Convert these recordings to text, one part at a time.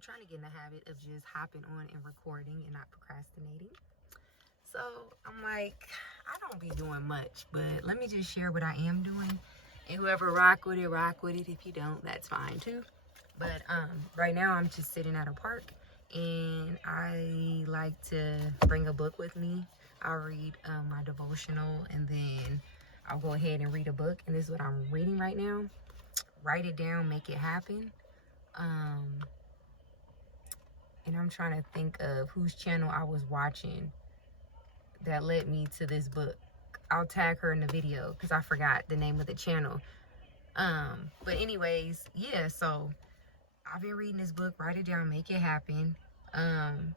I'm trying to get in the habit of just hopping on and recording and not procrastinating. So I'm like, I don't be doing much, but let me just share what I am doing. And whoever rock with it, rock with it. If you don't, that's fine too. But right now I'm just sitting at a park, and I like to bring a book with me. I'll read my devotional, and then I'll go ahead and read a book. And this is what I'm reading right now. Write it down, make it happen. And I'm trying to think of whose channel I was watching that led me to this book. I'll tag her in the video because I forgot the name of the channel. But anyways, yeah, so I've been reading this book, Write It Down, Make It Happen. And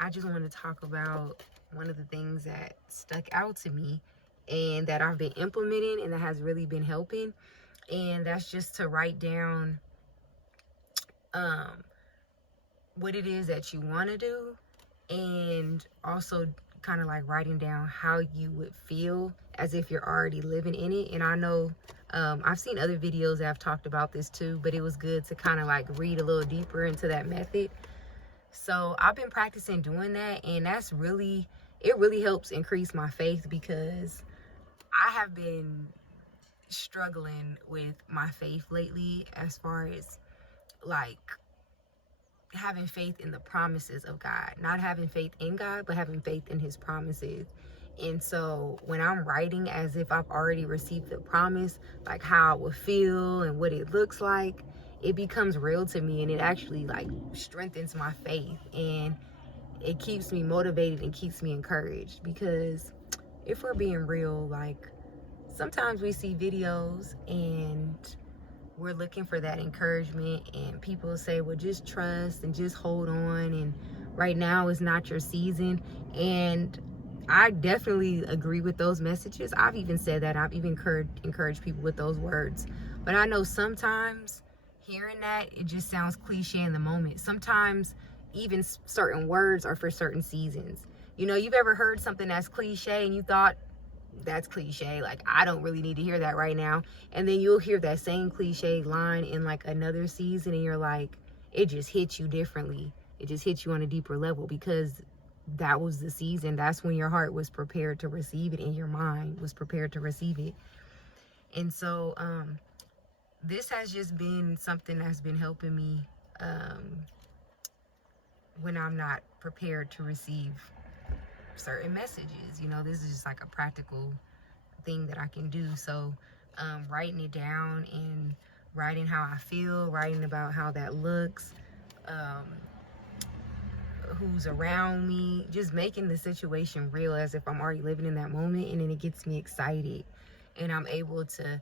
I just want to talk about one of the things that stuck out to me and that I've been implementing and that has really been helping. And that's just to write down what it is that you want to do, and also kind of like writing down how you would feel as if you're already living in it. And I know I've seen other videos that have talked about this too, but it was good to kind of like read a little deeper into that method. So I've been practicing doing that, and it really helps increase my faith, because I have been struggling with my faith lately, as far as like having faith in the promises of God, not having faith in God, but having faith in his promises. And so when I'm writing as if I've already received the promise, like how I would feel and what it looks like, it becomes real to me, and it actually like strengthens my faith, and it keeps me motivated and keeps me encouraged. Because if we're being real, like sometimes we see videos and we're looking for that encouragement, and people say, well, just trust and just hold on, and right now is not your season. And I definitely agree with those messages. I've even said that. I've even encouraged people with those words. But I know sometimes hearing that, it just sounds cliche in the moment. Sometimes even certain words are for certain seasons. You know, you've ever heard something that's cliche and you thought, that's cliche, like I don't really need to hear that right now, and then you'll hear that same cliche line in like another season, and you're like, it just hits you differently. It just hits you on a deeper level, because that was the season. That's when your heart was prepared to receive it, and your mind was prepared to receive it. And so this has just been something that's been helping me when I'm not prepared to receive certain messages. You know, this is just like a practical thing that I can do. So writing it down and writing how I feel, writing about how that looks, who's around me, just making the situation real as if I'm already living in that moment. And then it gets me excited, and I'm able to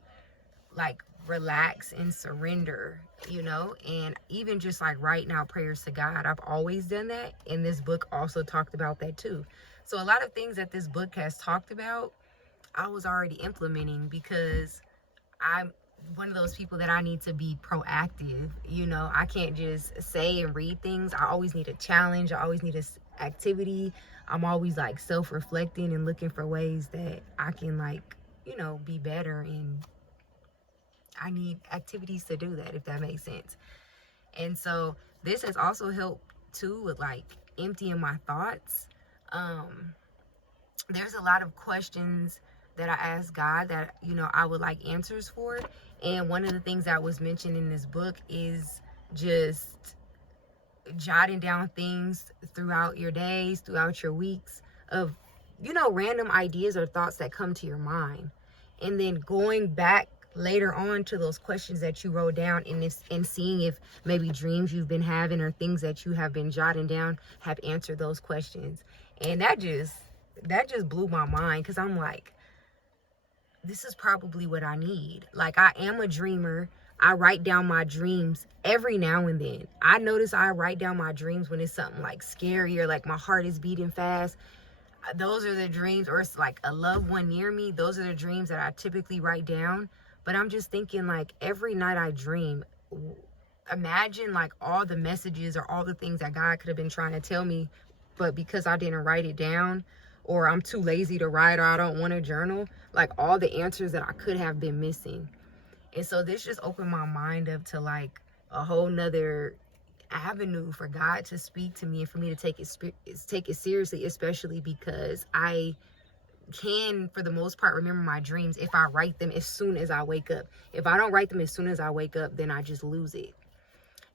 like relax and surrender, you know. And even just like writing out prayers to God, I've always done that, and this book also talked about that too. So a lot of things that this book has talked about, I was already implementing, because I'm one of those people that I need to be proactive. You know, I can't just say and read things. I always need a challenge. I always need a activity. I'm always like self-reflecting and looking for ways that I can like, you know, be better, and I need activities to do that, if that makes sense. And so this has also helped too with like emptying my thoughts. There's a lot of questions that I ask God that, you know, I would like answers for. And one of the things that was mentioned in this book is just jotting down things throughout your days, throughout your weeks, of, you know, random ideas or thoughts that come to your mind. And then going back later on to those questions that you wrote down, and seeing if maybe dreams you've been having or things that you have been jotting down have answered those questions. And that just blew my mind, because I'm like, this is probably what I need. Like, I am a dreamer. I write down my dreams every now and then. I notice I write down my dreams when it's something like scary, or like my heart is beating fast. Those are the dreams, or it's like a loved one near me. Those are the dreams that I typically write down. But I'm just thinking, like, every night I dream, imagine like all the messages or all the things that God could have been trying to tell me, but because I didn't write it down, or I'm too lazy to write, or I don't want to journal, like all the answers that I could have been missing. And so this just opened my mind up to like a whole nother avenue for God to speak to me and for me to take it seriously, especially because I can, for the most part, remember my dreams if I write them as soon as I wake up. If I don't write them as soon as I wake up, then I just lose it.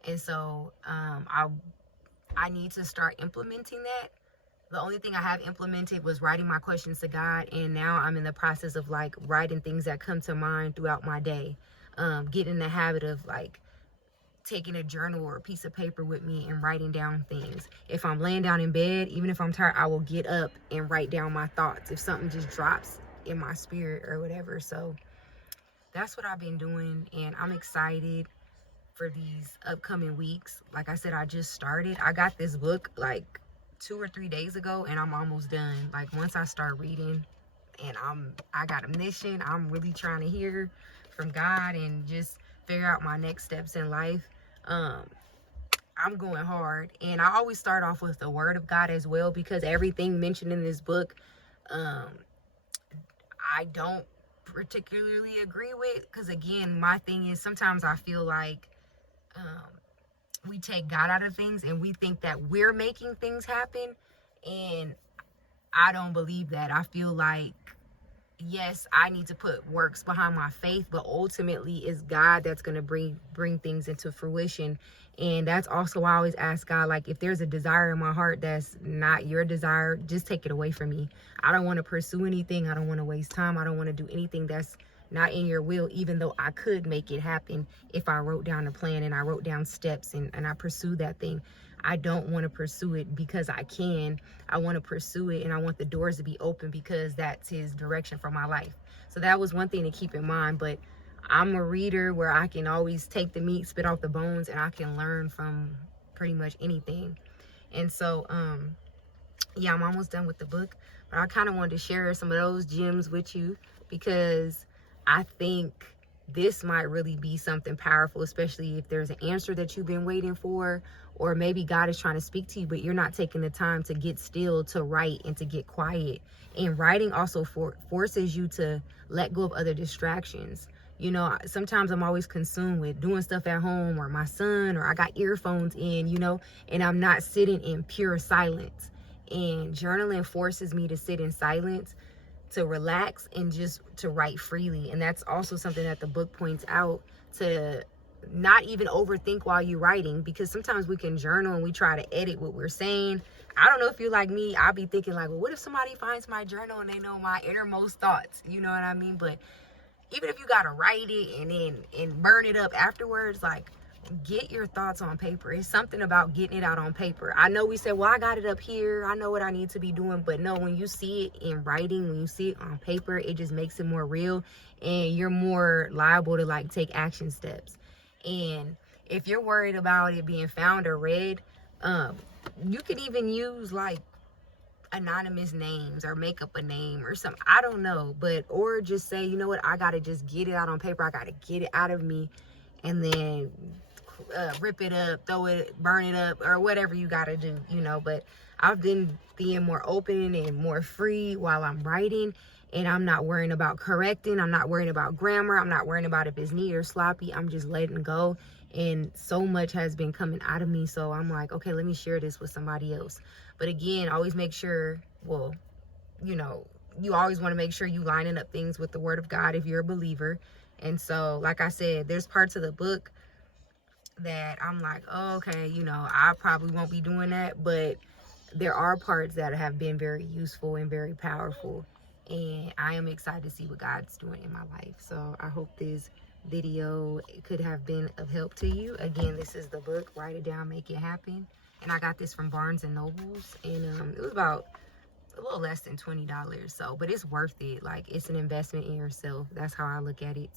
And so I need to start implementing that. The only thing I have implemented was writing my questions to God, and now I'm in the process of like writing things that come to mind throughout my day. Get in the habit of like taking a journal or a piece of paper with me and writing down things. If I'm laying down in bed, even if I'm tired, I will get up and write down my thoughts if something just drops in my spirit or whatever. So that's what I've been doing, and I'm excited for these upcoming weeks. Like I said, I just started. I got this book like 2 or 3 days ago, and I'm almost done. Like once I start reading, and I got a mission. I'm really trying to hear from God and just figure out my next steps in life. I'm going hard, and I always start off with the word of God as well, because everything mentioned in this book I don't particularly agree with, because again, my thing is sometimes I feel like we take God out of things and we think that we're making things happen, and I don't believe that. I feel like, yes, I need to put works behind my faith, but ultimately it's God that's going to bring things into fruition. And that's also why I always ask God, like, if there's a desire in my heart that's not your desire, just take it away from me. I don't want to pursue anything. I don't want to waste time. I don't want to do anything that's not in your will, even though I could make it happen if I wrote down a plan and I wrote down steps and I pursued that thing. I don't want to pursue it because I can. I want to pursue it, and I want the doors to be open because that's his direction for my life. So that was one thing to keep in mind. But I'm a reader where I can always take the meat, spit off the bones, and I can learn from pretty much anything. And so, yeah, I'm almost done with the book, but I kind of wanted to share some of those gems with you because I think this might really be something powerful, especially if there's an answer that you've been waiting for, or maybe God is trying to speak to you, but you're not taking the time to get still, to write, and to get quiet. And writing also forces you to let go of other distractions. You know, sometimes I'm always consumed with doing stuff at home, or my son, or I got earphones in, you know, and I'm not sitting in pure silence. And journaling forces me to sit in silence, to relax, and just to write freely. And that's also something that the book points out, to not even overthink while you're writing, because sometimes we can journal and we try to edit what we're saying. I don't know if you're like me. I'll be thinking like, well, what if somebody finds my journal and they know my innermost thoughts? You know what I mean? But even if you gotta write it and burn it up afterwards, like, get your thoughts on paper. It's something about getting it out on paper. I know we said, well, I got it up here, I know what I need to be doing, but no, when you see it in writing, when you see it on paper, it just makes it more real, and you're more liable to like take action steps. And if you're worried about it being found or read, you can even use like anonymous names or make up a name or something. I don't know, but or just say, you know what, I gotta just get it out on paper. I gotta get it out of me, and then rip it up, throw it, burn it up, or whatever you gotta do, you know. But I've been being more open and more free while I'm writing, and I'm not worrying about correcting. I'm not worrying about grammar. I'm not worrying about if it's neat or sloppy. I'm just letting go. And so much has been coming out of me, so I'm like, okay, let me share this with somebody else. But again, always make sure, well, you know, you always want to make sure you lining up things with the word of God if you're a believer. And so, like I said, there's parts of the book that I'm like, oh, okay, you know, I probably won't be doing that, but there are parts that have been very useful and very powerful, and I am excited to see what God's doing in my life. So I hope this video could have been of help to you. Again, this is the book, Write It Down, Make It Happen, and I got this from Barnes and Nobles, and it was about a little less than $20. So, but it's worth it. Like, it's an investment in yourself. That's how I look at it.